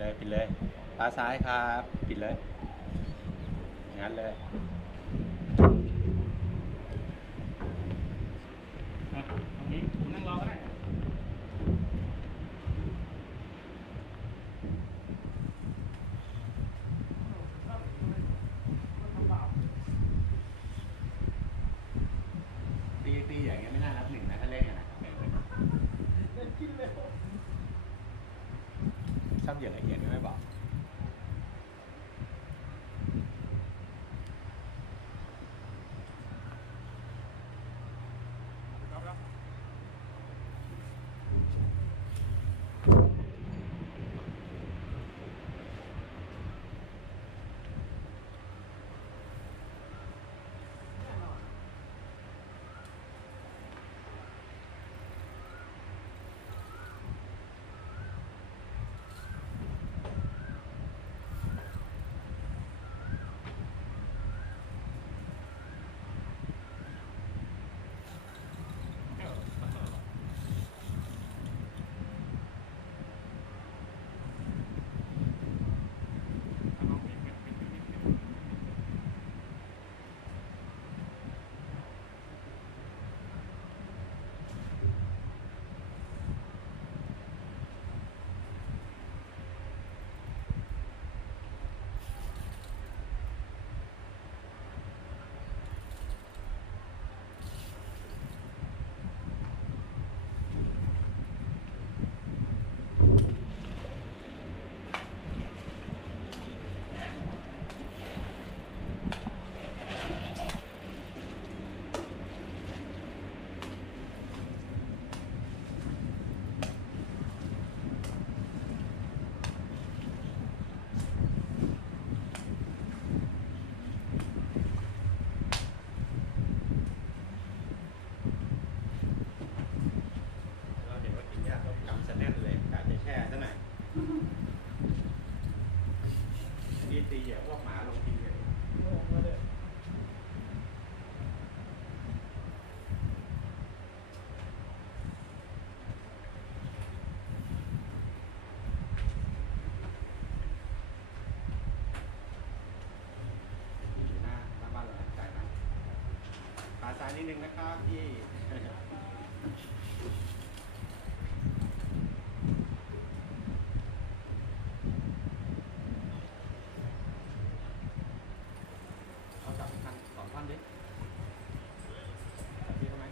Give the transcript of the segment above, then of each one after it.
เลยปิดเลยตาซ้ายครับปิดเลยงั้นเลยตรงนี้ผมนั่งรอก็ได้ตีอย่างเงี้ยไม่น่านับหนึ่งนะถ้าเล่นกันนะชอบอย่างละเอียดไม่บอกเราเห็นว่ากินยากก็กำสแน่นเลยกะจะแช่ซะหน่อยนี่ตีเหยียบพวกหมาลงทีเลยอยู่หน้าบ้านเราใจนะขาซ้ายนิดนึงนะครับพี่เอาจับทันสองท่อนดิจับพี่ทำไม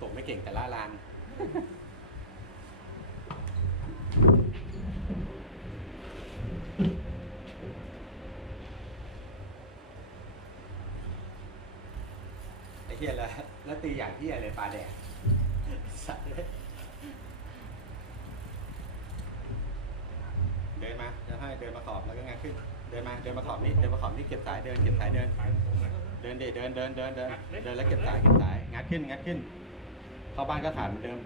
ตกไม่เก่งแต่ละลานไอ้เหี้ยแล้วตีอย่างเหี้ยเลยปลาแดกสัตว์เลยเดินมาจะให้เดินมาขอบแล้วก็งานขึ้นเดินมาขอบนี้เดินมาขอบนี้เก็บสายเดินเก็บสายเดินเดินแล้วเก็บสายงัดขึ้นเข้าบ้านก็ฐานเหมือนเดิม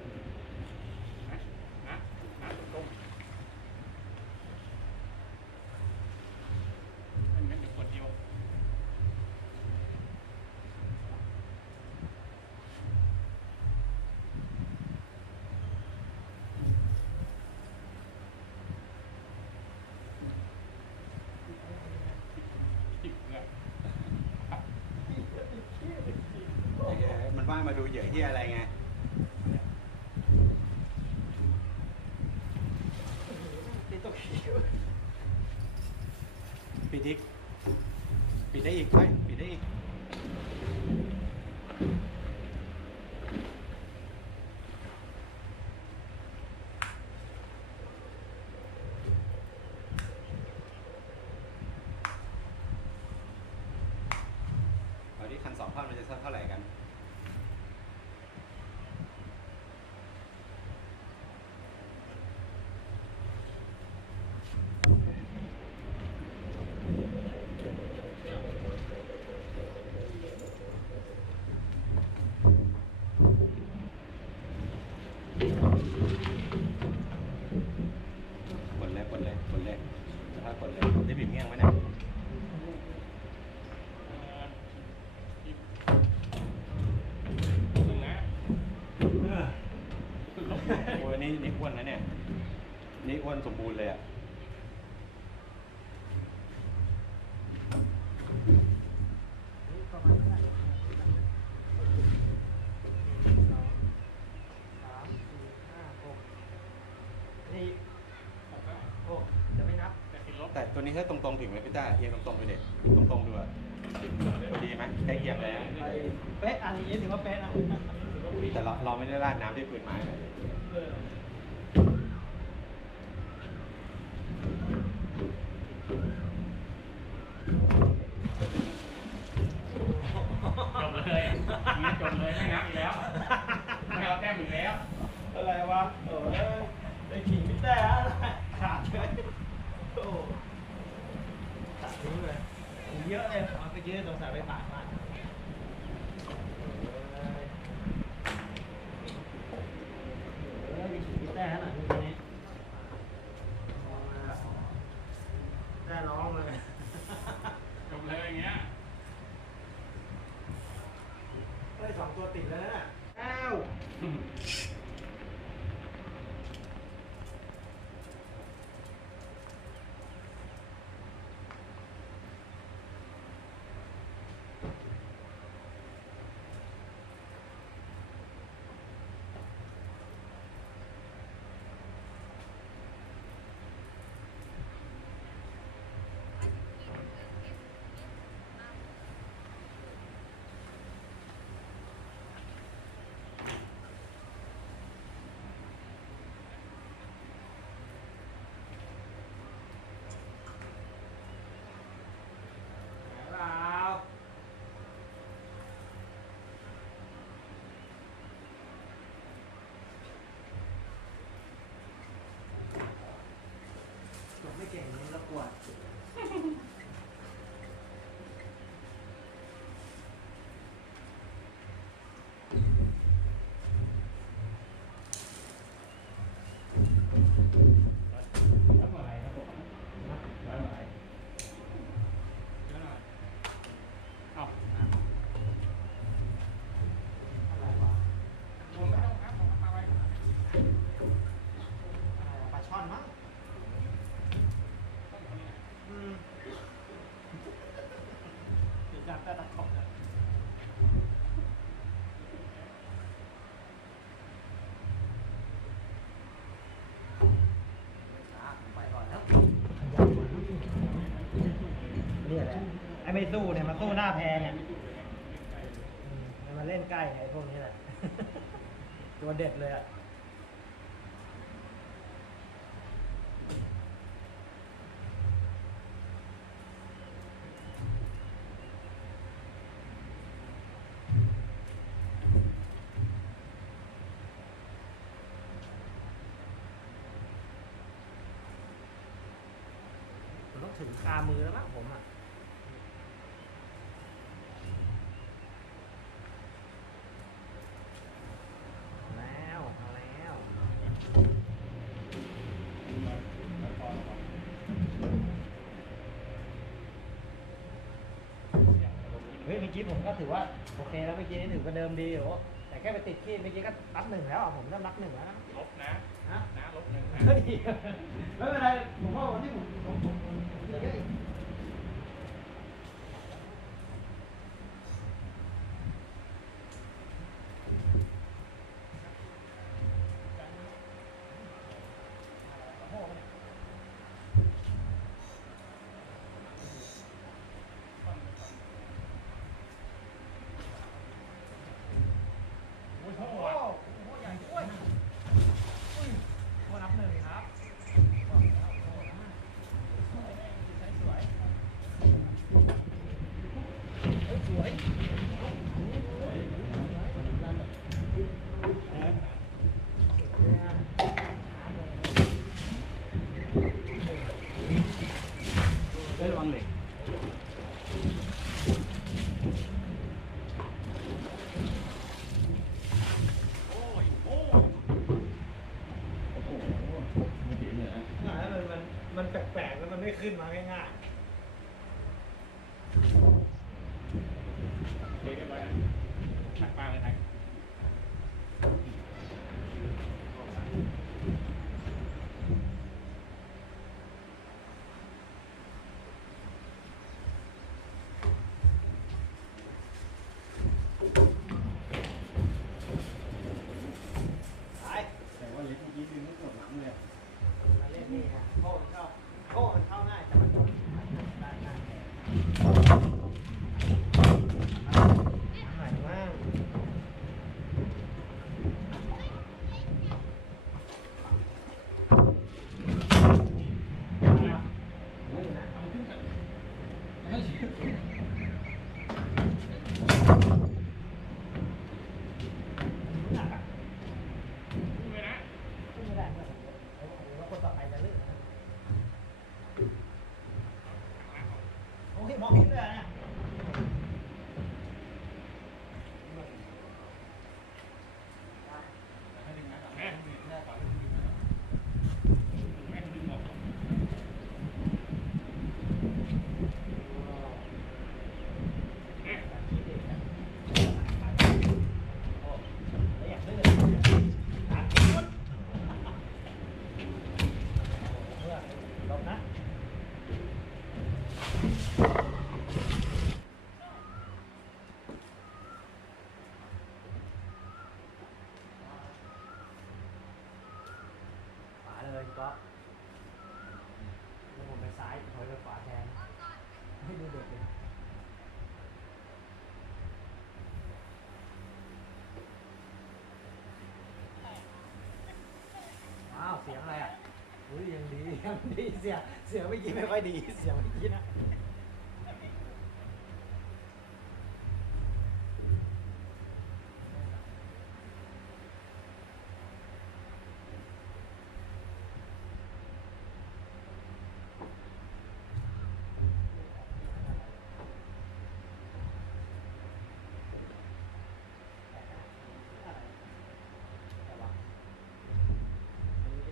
มันว่างมาดูเหยื่อที่อะไรไงปิดอีกปิดได้อีกไปปิดได้อีก เท่าไหร่กันกดเลยถ้ากดเลยได้บีบเงี้ยงไหมเนี่ย หนึ่งนะ โอ้ยนี่อ้วนนะเนี่ยนี่อ้วนสมบูรณ์เลยอ่ะแต่ตัวนี้ถ้าตรงๆถึงไหมพี่ต้าเอียงตรงๆไปเด็กตรงๆดูอ่ะพอดีไหมใกล้เคียงเลยนะ เป๊ะอันนี้ถือว่าเป๊ะนะ แต่เราไม่ได้ราดน้ำที่พื้นไม้นะ จบเลยนี่จบเลยไม่นับอีกแล้วไม่เอาแต้มอีกแล้ว อะไรวะโอ้ยได้ขิงไม่ได้อะไรขาดเลยโอ้ขาดทิ้งเลยเยอะเลยเอาไปยืดตรงสายไปปากมากได้ขิงไม่ได้ขนาดนี้ได้ร้องเลย จบเลยอย่างเงี้ย ได้สองตัวติดแล้วน่ะอ้าว เปล่าจบไม่เก่งนี่รบกวนรับอะไรครับผมร้อยไหวเยอะหน่อยเอ้า อะไรวะ ผมไม่ต้องครับผมเอาไป ปลาช่อนมั้ง ต้องคนนี้ ถึงจับแต่ตะขบเลยไปก่อนแล้วนี่แหละไอ้ไม่สู้เนี่ยมาสู้หน้าแพเนี่ยมันมาเล่นใกล้ไอ้พวกนี้แหละ ตัวเด็ดเลยอ่ะ ผมต้องถึงคามือแล้วมั้งผมอ่ะ แล้วเอาแล้ว เฮ้ยเมื่อกี้ผมก็ถือว่าโอเคแล้วเมื่อกี้นี่ถือว่าเดิมดีอยู่แต่แค่ไปติดขี้เมื่อกี้ก็นับหนึ่งแล้วอ่ะผมเริ่มนับหนึ่งแล้วนะ ลบนะ ฮะ นะลบหนึ่งนะ ก็ดีไม่เป็นไรผมว่าวันที่ผมเยอะอีกโอ้โหใหญ่ด้วยอุ้ยโคนับหนึ่งครับใช้สวย วังเหล็กโอ้ยโอ้โหไม่ถึงเลยนะ มันแปลกๆแล้วมันไม่ขึ้นมาง่าย เรียบร้อยนะตักปลาเลยไทย ๆตาย แต่ว่าเล็กเมื่อกี้ดึงไม่กดหลังเลย มาเล่นนี่ฮะโก้มันเข้าง่ายแต่มันได้ง่ายหายมากหนักอ่ะไม่ได้แล้วคนต่อไปจะเลือกนะโอ้ยมองเห็นเลยนะ ขวาเลยก็แล้วผมไปซ้ายถอยไปขวาแทนให้ดูเด็กเลยว้าวเสียงอะไรอ่ะอุ้ยยังดียังดีเสียงเมื่อกี้ไม่ค่อยดีเสียงเมื่อกี้นะ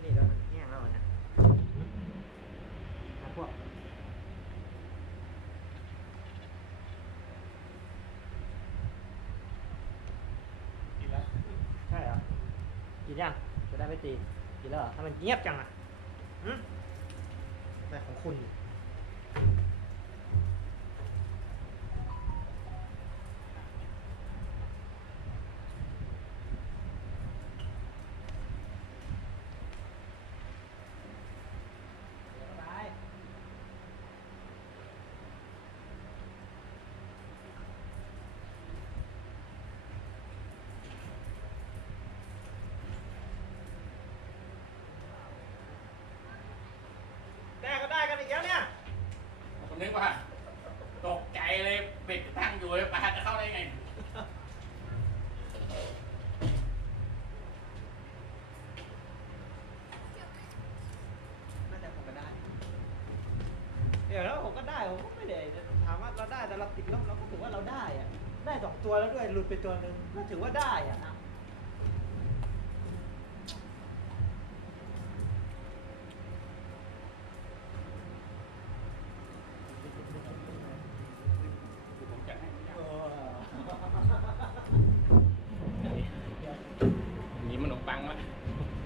นี่แล้วแห้งแล้วนะพวกกินแล้ว ใช่เหรอกินยังจะได้ไม่ตีกินแล้วเหรอถ้ามันเงียบจังอ่ะแต่ของคุณได้ก็ได้กันอีกแล้วเนี่ย ผมนึกว่าตกใจเลยเบ็ดตั้งอยู่เลยปลาจะเข้าได้ไง น่าจะคงก็ได้ เดี๋ยวแล้วผมก็ได้ผมก็ไม่ได้ถามว่าเราได้แต่เราติดลบเราก็ถือว่าเราได้อะได้สองตัวแล้วด้วยหลุดไปตัวหนึ่งก็ถือว่าได้อ่ะนะผมจัดให้ นี่มันขนมปังละ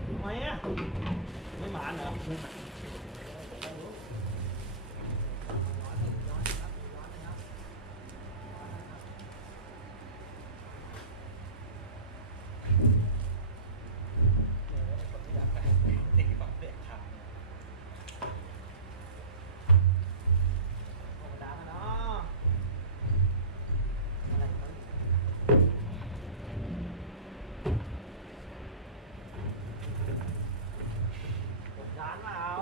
ทำไมอ่ะไม่หมานเหรอติดกับเด็กขาด ธรรมดาเนาะอะไรเขากดดานมาเอา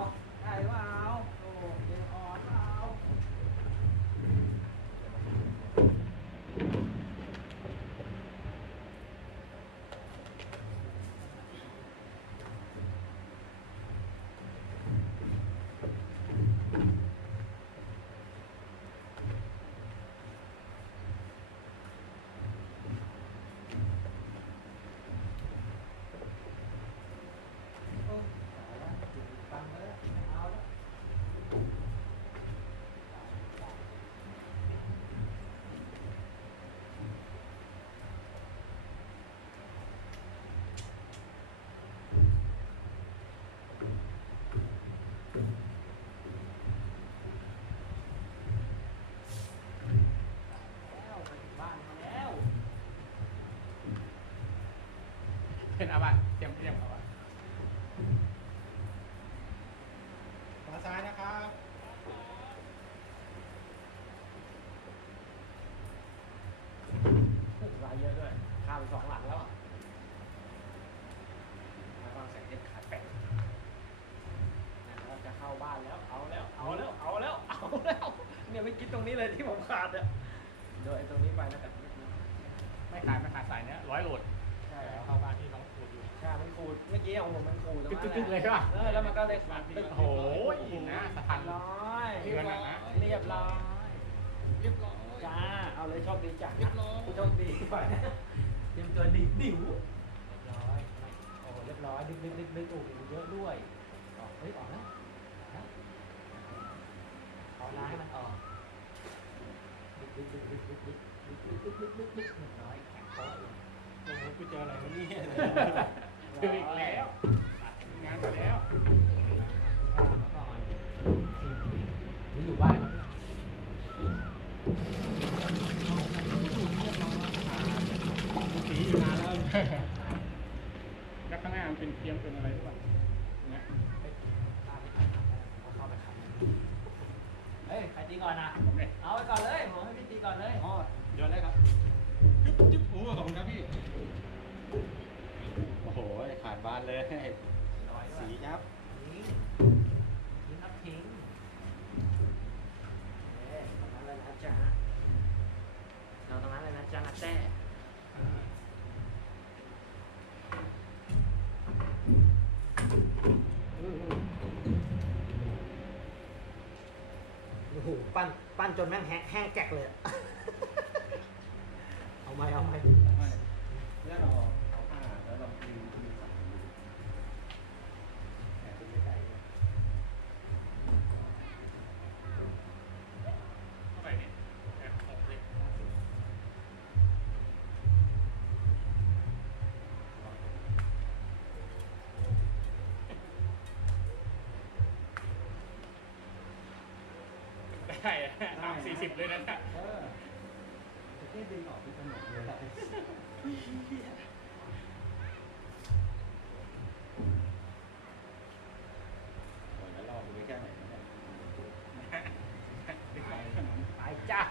เอาไปเตรียมเอาไป ขวาซ้ายนะครับ รายเยอะด้วยข้ามไป2 หลังแล้วอ่ะมาฟังเสียงเอ็ดขาดแปะเราจะเข้าบ้านแล้วเอาแล้วเนี่ยไม่คิดตรงนี้เลยที่ผมขาดอ่ะโดยตรงนี้ไปแล้วกัน ไม่ขาดสายเนี้ย100 โหลด ใช่ แล้วเข้าบ้านที่น้องขูดอยู่ ใช่มันขูดเมื่อกี้ของผมมันขูดตรงนั้น ตึ๊กๆเลยใช่ป่ะ แล้วมันก็เลยขาดตึ๊ก โอ้โหนะสะพาน ร้อย เดือนหนักนะ เรียบร้อย เรียบร้อย จ้าเอาเลยโชคดีจ้ะ เรียบร้อย โชคดีก่อนเตรียมตัวดิวเรียบร้อยโอ้เรียบร้อยดึกโอ้เยอะด้วยออกออกแล้วเอาล้างให้มันออกดึกเรียบร้อยแข็งโป๊ะเลย โอ้โหกูเจออะไรวะเนี่ย คืออีกแล้วงานมาแล้ว นี่อยู่บ้านครับ สีอยู่นานแล้วแล้วข้างหน้ามันเป็นเทียมเป็นอะไรหรือเปล่าเนี่ย เฮ้ยใครตีก่อนนะ ผมเนี่ย เอาไปก่อนเลยผมให้พี่ตีก่อนเลย อ๋อโยนได้ครับจิ๊บโอ้ขอบคุณครับพี่ โอ้โห ขาดบานเลย น้อยด้วย สียับ ทิ้งครับทิ้งตรงนั้นเลยนะจ๊ะเราตรงนั้นเลยนะจ๊ะนะแต้โอ้โหปั้นจนแม่งแห้งแกะเลยเอาไหม แล้วเราเอาผ้าแล้วเราดึงฝั่งนี้แหมเป็นใกล้ๆ เท่าไหร่เนี่ย6เลยได้30เลยนะ เออจะแค่ดึงออกที่ถนนเลยอะโอ้ยแล้วรอดูไปแค่ไหนเนี่ย ไปจ้า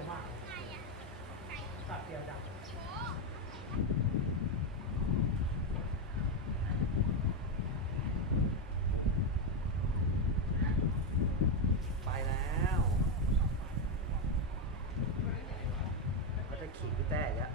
วมากตัดเดียวดัง ไปแล้วก็จะขี่พี่แต้อีกแล้ว